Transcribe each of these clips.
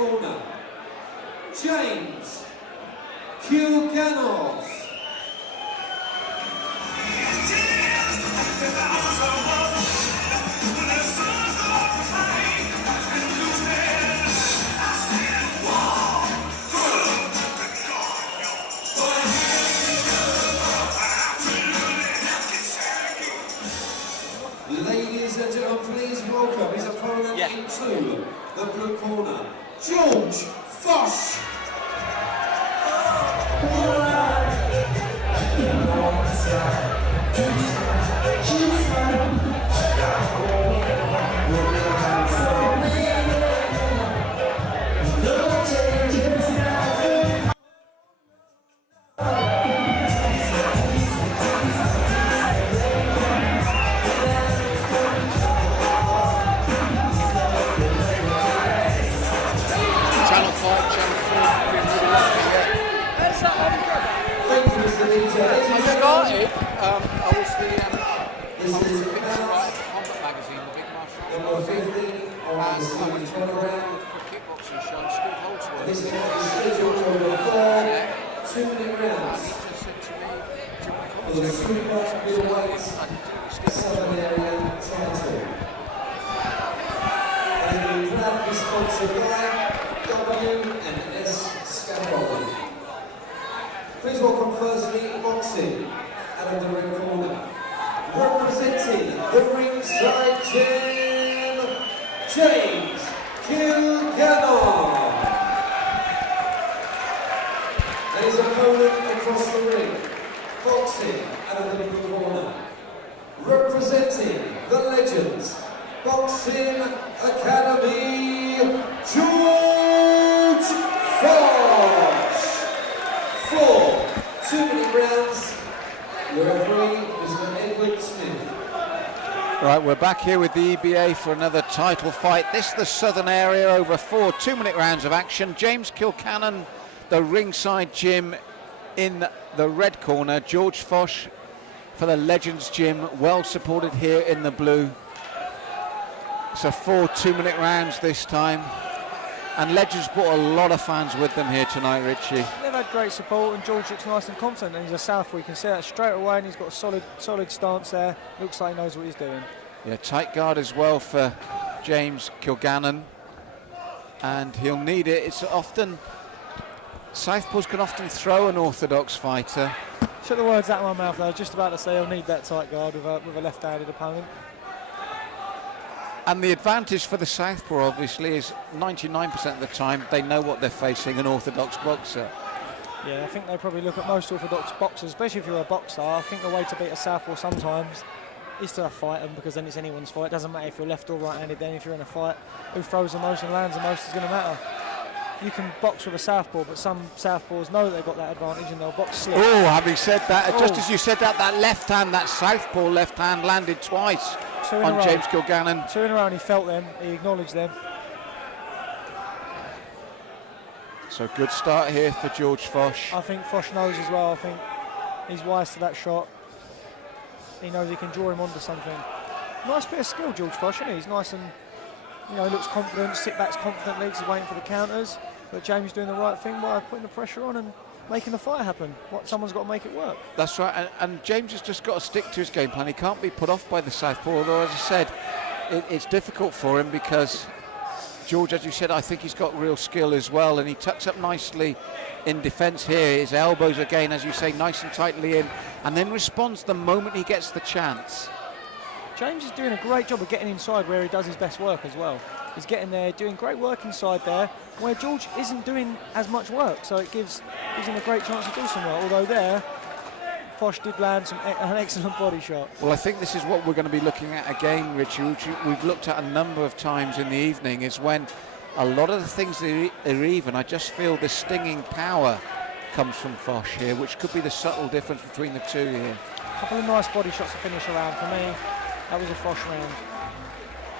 corner, James Kilgannon. Ladies and gentlemen, please welcome his opponent into the blue corner, George Fosh. This is scheduled for 4 2-minute rounds for the super middleweight Southern Area title. And the proudly sponsored by Escalation. Please welcome firstly Boxing out of the red corner, representing the ringside gym, James Kilgannon. And his opponent across the ring, Boxing out of the blue corner, representing the Legends Boxing Academy, George Fosh. 4 2-minute rounds. The referee, Mr. Edward Smith. Right, we're back here with the EBA for another title fight. This is the Southern Area, over 4 2-minute rounds of action. James Kilgannon, the ringside gym in the red corner. George Fosh for the Legends gym, well supported here in the blue. So 4 2-minute rounds this time. And Legends brought a lot of fans with them here tonight, Richie. They've had great support, and George looks nice and confident, and he's a southpaw. You can see that straight away, and he's got a solid stance there. Looks like he knows what he's doing. Yeah, tight guard as well for James Kilgannon, and he'll need it. It's often, southpaws can often throw an orthodox fighter. Took the words out of my mouth. I was just about to say he'll need that tight guard with a left-handed opponent. And the advantage for the southpaw, obviously, is 99% of the time they know what they're facing, an orthodox boxer. Yeah, I think they probably look at most orthodox boxers, especially if you're a boxer. I think the way to beat a southpaw sometimes is to fight them, because then it's anyone's fight. It doesn't matter if you're left or right-handed. Then if you're in a fight, who throws the most and lands the most is going to matter. You can box with a southpaw, but some southpaws know that they've got that advantage and they'll box slick. Oh, having said that, just as you said that, that left hand, that southpaw left hand landed twice on James Kilgannon. 2 in a row, and he felt them, he acknowledged them. So good start here for George Fosh. I think Fosh knows as well. I think he's wise to that shot. He knows he can draw him onto something. Nice bit of skill, George Fosh, isn't he? He's nice and, you know, he looks confident, sit backs confidently, he's waiting for the counters. But James doing the right thing by putting the pressure on and making the fight happen. Someone's got to make it work. That's right, and James has just got to stick to his game plan. He can't be put off by the southpaw, although, as I said, it's difficult for him because George, as you said, I think he's got real skill as well, and he tucks up nicely in defence here. His elbows, again, as you say, nice and tightly in, and then responds the moment he gets the chance. James is doing a great job of getting inside where he does his best work as well. He's getting there, doing great work inside there, where George isn't doing as much work, so it gives him a great chance to do some work, although there, Fosh did land an excellent body shot. Well, I think this is what we're going to be looking at again, Richie, which we've looked at a number of times in the evening, is when a lot of the things are even. I just feel the stinging power comes from Fosh here, which could be the subtle difference between the two here. A couple of nice body shots to finish around. For me, that was a Fosh round.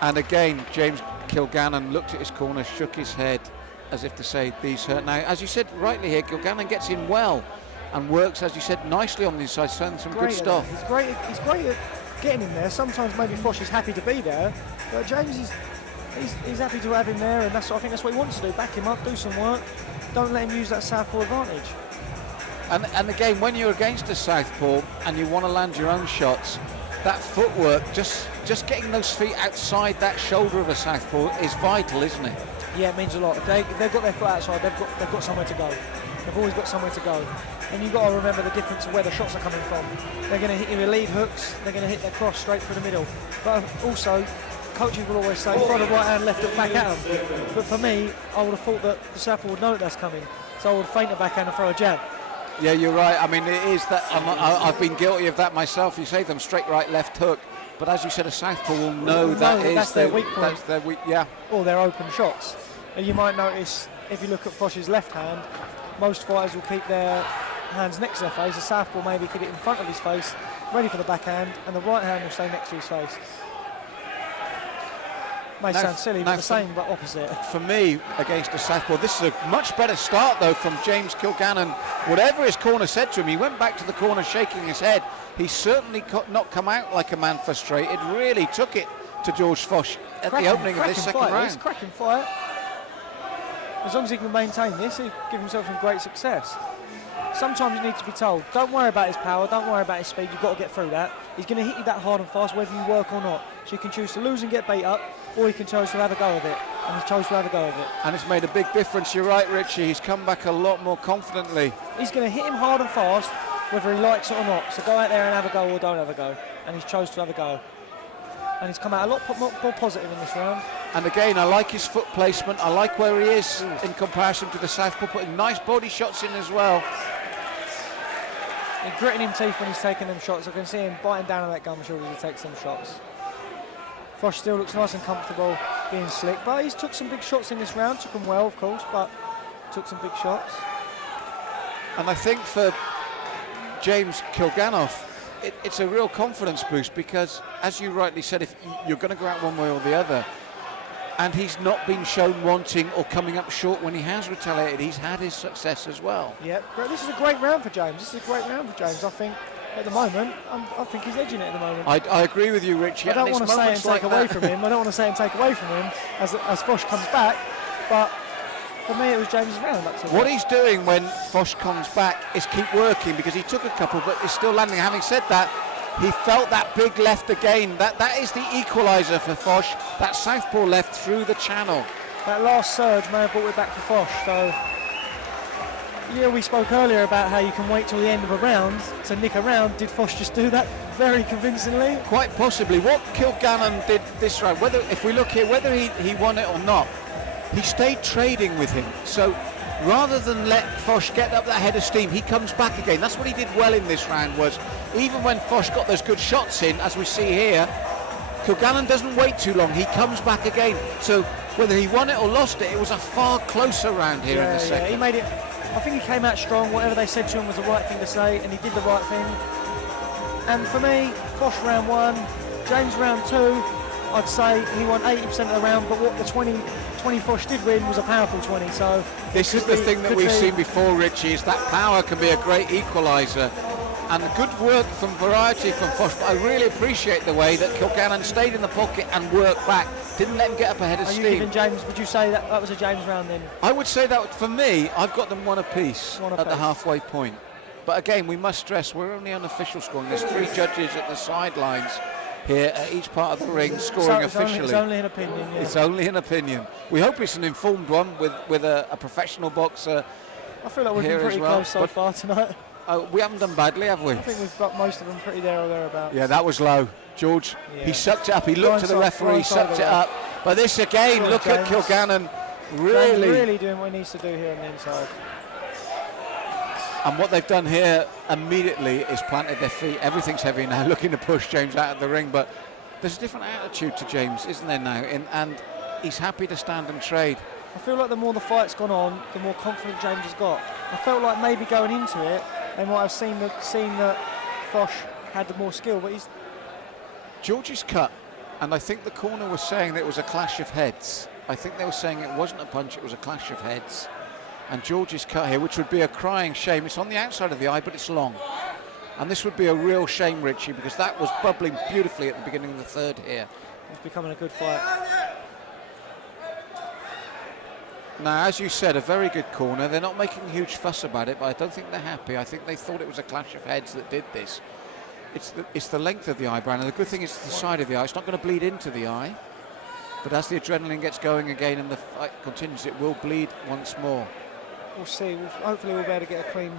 And again, James Kilgannon looked at his corner, shook his head as if to say, these hurt. Now, as you said rightly here, Kilgannon gets in well and works, as you said, nicely on the inside, showing some good stuff. He's great at getting in there. Sometimes maybe Fosh is happy to be there, but James is he's happy to have him there, and I think that's what he wants to do. Back him up, do some work. Don't let him use that southpaw advantage. And again, when you're against a southpaw and you want to land your own shots, that footwork, just getting those feet outside that shoulder of a southpaw is vital, isn't it? Yeah, it means a lot. If they've got their foot outside, they've got somewhere to go. They've always got somewhere to go. And you've got to remember the difference of where the shots are coming from. They're going to hit you with lead hooks, they're going to hit their cross straight through the middle. But also, coaches will always say, throw the right hand, left hook, back at them. But for me, I would have thought that the southpaw would know that that's coming. So I would feint a backhand and throw a jab. Yeah, you're right. I mean, it is that. I've been guilty of that myself. You say them straight right, left hook. But as you said, a southpaw will know that's their weak point. That's their weak, yeah. Or their open shots. And you might notice, if you look at Fosh's left hand, most fighters will keep their hands next to their face. The southpaw maybe keep it in front of his face, ready for the backhand, and the right hand will stay next to his face. May sound silly, but the same, but opposite. For me, against a southpaw, this is a much better start, though, from James Kilgannon. Whatever his corner said to him, he went back to the corner shaking his head. He certainly not come out like a man frustrated, really took it to George Fosh at the opening of this second round. It's a cracking fight. As long as he can maintain this, he'll give himself some great success. Sometimes you need to be told, don't worry about his power, don't worry about his speed, you've got to get through that. He's going to hit you that hard and fast, whether you work or not. So you can choose to lose and get beat up, or you can choose to have a go of it. And he's chose to have a go of it. And it's made a big difference, you're right, Richie. He's come back a lot more confidently. He's going to hit him hard and fast, whether he likes it or not. So go out there and have a go or don't have a go. And he's chose to have a go. And he's come out a lot more positive in this round. And again, I like his foot placement. I like where he is in comparison to the southpaw, putting nice body shots in as well. He's gritting him teeth when he's taking them shots. I can see him biting down on that gum shoulder as he takes them shots. Fosh still looks nice and comfortable, being slick, but he's took some big shots in this round. Took them well, of course, but took some big shots. And I think for James Kilgannon, it's a real confidence boost because, as you rightly said, if you're going to go out one way or the other, and he's not been shown wanting or coming up short when he has retaliated, he's had his success as well. Yeah, but this is a great round for James. This is a great round for James. I think at the moment, I think he's edging it at the moment. I agree with you, Richie. I don't want to say and take away from him. I don't want to say and take away from him as Fosh comes back, but for me it was James' round. What he's doing when Fosh comes back is keep working, because he took a couple but is still landing. Having said that, he felt that big left again. That is the equaliser for Fosh. That southpaw left through the channel. That last surge may have brought it back for Fosh. So, yeah, we spoke earlier about how you can wait till the end of a round to nick a round. Did Fosh just do that very convincingly? Quite possibly. What Kilgannon did this round, whether if we look here, whether he won it or not, he stayed trading with him. So rather than let Fosh get up that head of steam, he comes back again. That's what he did well in this round, was even when Fosh got those good shots in, as we see here, Kilgannon doesn't wait too long. He comes back again. So whether he won it or lost it, it was a far closer round here in the second. Yeah, he made it. I think he came out strong. Whatever they said to him was the right thing to say, and he did the right thing. And for me, Fosh round 1, James round 2, I'd say he won 80% of the round, but what the 20 Fosh did win was a powerful 20. So this is the thing that we've seen before, Richie, is that power can be a great equaliser. And good work from variety from Fosh, but I really appreciate the way that Kilgannon stayed in the pocket and worked back, didn't let him get up ahead of steam. Are you giving James, would you say that was a James round then? I would say that, for me, I've got them one apiece at the halfway point. But again, we must stress, we're only on official scoring. There's 3 judges at the sidelines here at each part of the ring scoring officially. It's only an opinion, yeah. It's only an opinion. We hope it's an informed one with a professional boxer. I feel like we've been pretty close so far tonight. We haven't done badly, have we? I think we've got most of them pretty there or thereabouts. Yeah, that was low. George, he sucked it up. He looked to the referee, sucked it up. But this again, look at Kilgannon really doing what he needs to do here on the inside. And what they've done here immediately is planted their feet. Everything's heavy now, looking to push James out of the ring. But there's a different attitude to James, isn't there now? And he's happy to stand and trade. I feel like the more the fight's gone on, the more confident James has got. I felt like maybe going into it, they might have seen that Fosh had the more skill, but he's... George's cut, and I think the corner was saying that it was a clash of heads. I think they were saying it wasn't a punch, it was a clash of heads. And George's cut here, which would be a crying shame. It's on the outside of the eye, but it's long. And this would be a real shame, Richie, because that was bubbling beautifully at the beginning of the third here. It's becoming a good fight. Now, as you said, a very good corner. They're not making a huge fuss about it, but I don't think they're happy. I think they thought it was a clash of heads that did this. It's the length of the eyebrow, and the good thing is it's the side of the eye. It's not going to bleed into the eye, but as the adrenaline gets going again and the fight continues, it will bleed once more. We'll see. Hopefully we'll be able to get a clean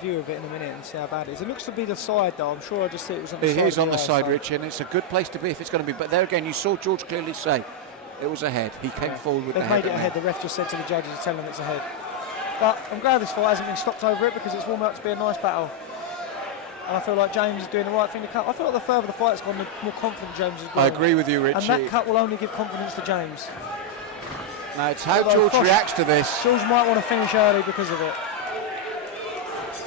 view of it in a minute and see how bad it is. It looks to be the side, though. I'm sure I just see it was on the side. It is on the side, so. Richie, and it's a good place to be if it's going to be. But there again, you saw George clearly say it was a head. He came forward with the head. They've made it a head. The ref just said to the judges to tell them it's a head. But I'm glad this fight hasn't been stopped over it, because it's warmed up to be a nice battle. And I feel like James is doing the right thing to cut. I feel like the further the fight's gone, the more confident James is growing. I agree with you, Richie. And that cut will only give confidence to James. Now it's how George reacts to this. George might want to finish early because of it.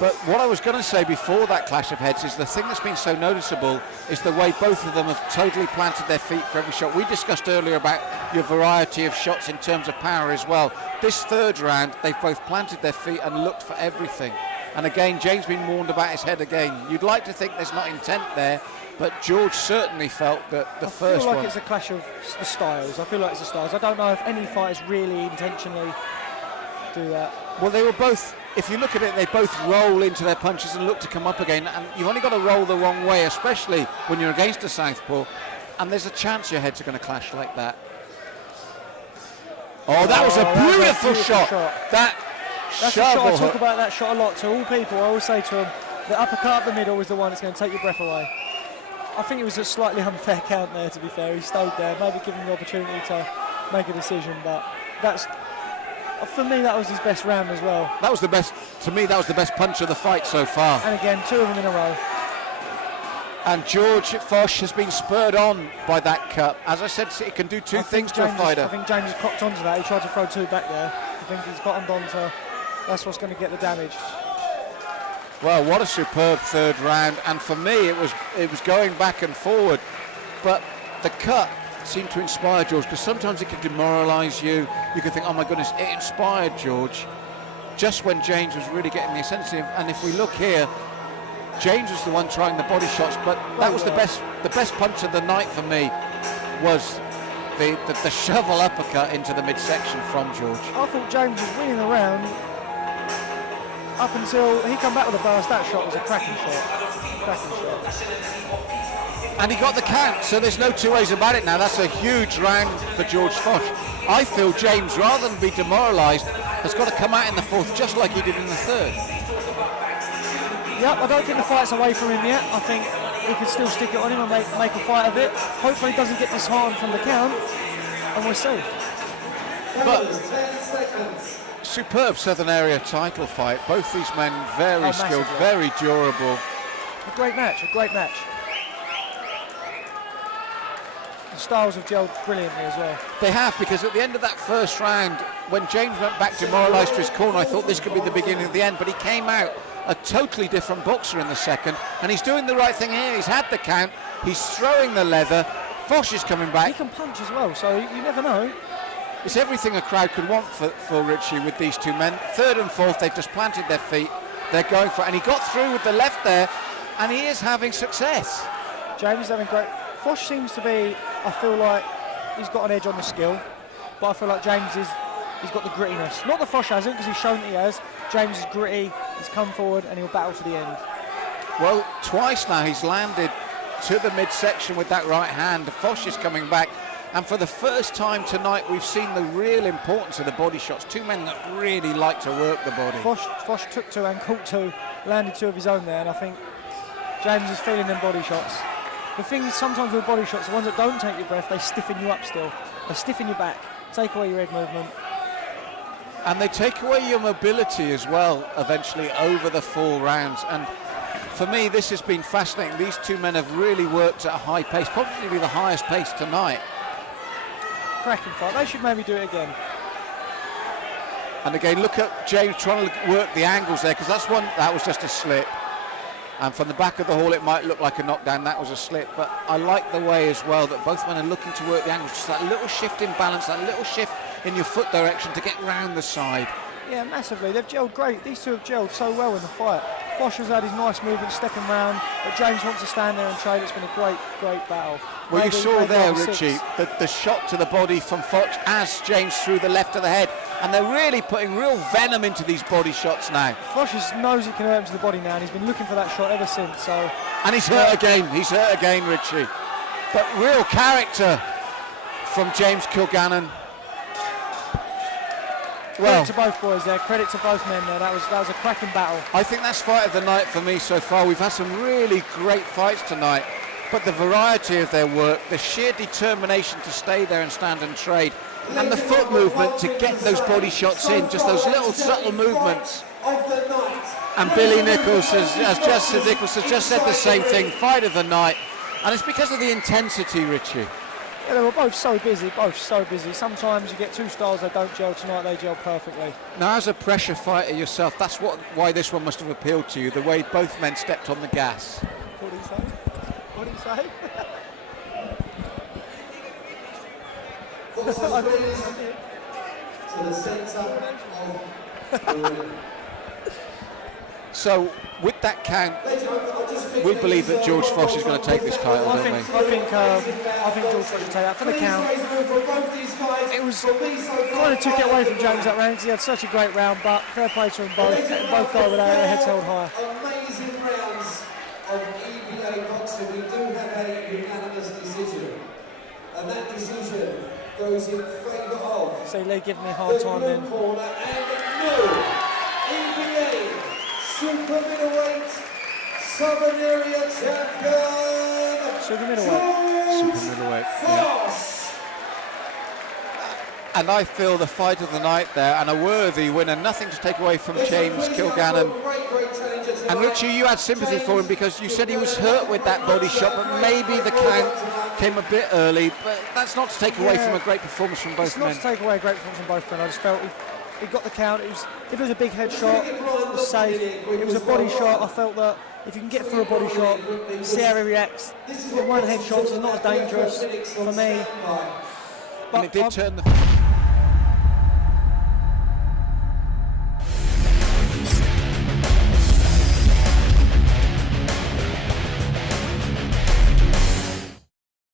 But what I was going to say before that clash of heads is the thing that's been so noticeable is the way both of them have totally planted their feet for every shot. We discussed earlier about your variety of shots in terms of power as well. This third round, they've both planted their feet and looked for everything. And again, James been warned about his head again. You'd like to think there's not intent there, but George certainly felt that the first one... I feel like it's a clash of the styles. I feel like it's the styles. I don't know if any fighters really intentionally do that. Well, they were both... If you look at it, they both roll into their punches and look to come up again. And you've only got to roll the wrong way, especially when you're against a southpaw. And there's a chance your heads are going to clash like that. Oh, that was a beautiful shot. That's a shot. I talk about that shot a lot to all people. I always say to them, the uppercut up the middle is the one that's going to take your breath away. I think it was a slightly unfair count there, to be fair. He stayed there, maybe given the opportunity to make a decision. But that's... For me, that was his best round as well. That was the best, to me, that was the best punch of the fight so far. And again, two of them in a row. And George Fosh has been spurred on by that cut. As I said, it can do two things to a fighter. I think James has clocked onto that. He tried to throw two back there. I think he's gotten onto, that's what's going to get the damage. Well, what a superb third round. And for me, it was going back and forward. But the cut seemed to inspire George, because sometimes it can demoralise you. You can think, oh my goodness, it inspired George just when James was really getting the ascendancy. And if we look here, James was the one trying the body shots, but that was the best punch of the night for me was the shovel uppercut into the midsection from George. I thought James was winning the round up until he come back with a burst. That shot was a cracking shot. And he got the count, so there's no two ways about it now. That's a huge round for George Fosh. I feel James, rather than be demoralised, has got to come out in the fourth just like he did in the third. Yep, I don't think the fight's away from him yet. I think he could still stick it on him and make a fight of it. Hopefully he doesn't get disheartened from the count, and we'll see. But superb Southern Area title fight. Both these men very skilled, very durable. A great match. The styles have gelled brilliantly as well. They have, because at the end of that first round, when James went back demoralised to his corner, I thought this could be the beginning of the end, but he came out a totally different boxer in the second, and he's doing the right thing here. He's had the count, he's throwing the leather. Fosh is coming back. He can punch as well, so you never know. It's everything a crowd could want for Richie with these two men. Third and fourth, they've just planted their feet. They're going for it, and he got through with the left there, and he is having success. James is having great... Fosh seems to be, I feel like he's got an edge on the skill, but I feel like James he's got the grittiness. Not that Fosh hasn't, because he's shown that he has. James is gritty, he's come forward, and he'll battle to the end. Well, twice now he's landed to the midsection with that right hand. Fosh is coming back, and for the first time tonight we've seen the real importance of the body shots. Two men that really like to work the body. Fosh took two and caught two, landed two of his own there, and I think James is feeling them body shots. The thing is, sometimes with body shots, the ones that don't take your breath, they stiffen you up still. They stiffen your back, take away your head movement. And they take away your mobility as well, eventually, over the 4 rounds. And for me, this has been fascinating. These two men have really worked at a high pace, probably the highest pace tonight. Cracking fight. They should maybe do it again. And again, look at James trying to work the angles there, because that was just a slip. And from the back of the hall, it might look like a knockdown. That was a slip. But I like the way as well that both men are looking to work the angles. Just that little shift in balance, that little shift in your foot direction to get round the side. Yeah, massively. They've gelled great. These two have gelled so well in the fight. Fosh has had his nice movement, stepping round, but James wants to stand there and trade. It's been a great battle. Well, you saw there, maybe Richie, six. the shot to the body from Fosh as James threw the left of the head, and they're really putting real venom into these body shots now. Fosh knows he can hurt him to the body now, and he's been looking for that shot ever since. So, and he's hurt again, Richie. But real character from James Kilgannon. Well, credit to both boys there, credit to both men there. That was a cracking battle. I think that's fight of the night for me so far. We've had some really great fights tonight, but the variety of their work, the sheer determination to stay there and stand and trade, and the foot movement to get those body shots in, just those little subtle movements. And Billy Nichols has just said the same thing, fight of the night, and it's because of the intensity, Richie. Yeah, they were both so busy. Sometimes you get two styles that don't gel. Tonight they gel perfectly. Now, as a pressure fighter yourself, that's why this one must have appealed to you, the way both men stepped on the gas. What did he say? What did he say? So, with that count, we believe that George Fosh is going to take this title, don't we? I think George Fosh will take that for the count. It was kind of took it away from James that round because he had such a great round, but fair play to them both. Both go with their heads held high. Amazing rounds of EBA Boxing. We do have a unanimous decision, and that decision goes in favour of. So Lee giving me a hard time then. Corner and no EBA Super Middleweight Southern Area Champion. Super Middleweight. Fosh. And I feel the fight of the night there, and a worthy winner. Nothing to take away from James Kilgannon. And Richie, you had sympathy for him because you said he was hurt with that body shot, but maybe the count came a bit early. But that's not to take away from a great performance from both men. It's not to take away a great performance from both men. I just felt he got the count. If it was a big head shot, it was safe. It was a body shot. I felt that if you can get through a body shot, see how he reacts. One head shot is not as dangerous for me. But and it did turn the